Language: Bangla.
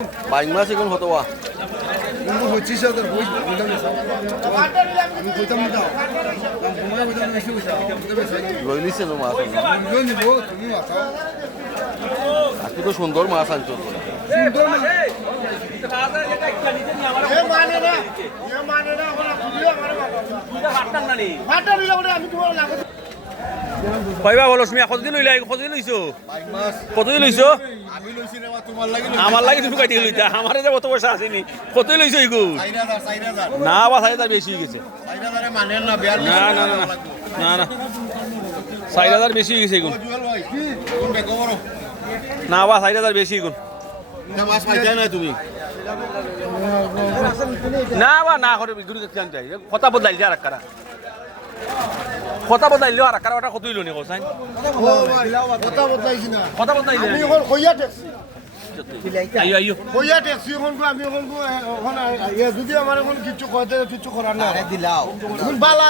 বাইক মাছ এখন কত বা 25,000 আমি কইতাম না তোমার কইতাম বেশি কইতাম লই নিছে নো মাছ মিলিয়ন নিব তুমি মাথা আজকে তো সুন্দর মাছ আনছো সুন্দর না এ মানে না ওরা খুলিও আমার বাটা না নি বাটা নিলে ওরে আমি তোমার লাগা কইবা বলো তুমি কতদিন লইলা কতদিন লইছো বাইক মাছ কতদিন লইছো আমি লইছি রে তোমার লাগি আমার লাগি তুমি কইতে লইতা আমারে যে কত পয়সা আসেনি কতই লইছো ইগু 4,000 না বা 4,000 বেশি হয়ে গেছে 4,000 এ মানে না বিয়ার না না না না না 4,000 বেশি হয়ে গেছে ইগুন জুয়েল ভাই কোন বেগো বড় না বা 4,000 বেশি ইগুন না মাছ পাইতা না তুমি না বা না করে বিগুড়ি কেন যাই কথা বদলাই যা রাখারা কথা বদলাইলো আর রাখারা ওটা কতই লনি কোসাই কথা বতাইছি না কথা বদলাইলে আমি এখন কইয়া ট্যাক্সি আইও আইও কইয়া ট্যাক্সি এখন আমি এখন যদি আমার এখন কিছু কইতে কিছু করার না দিলাও এখন বালা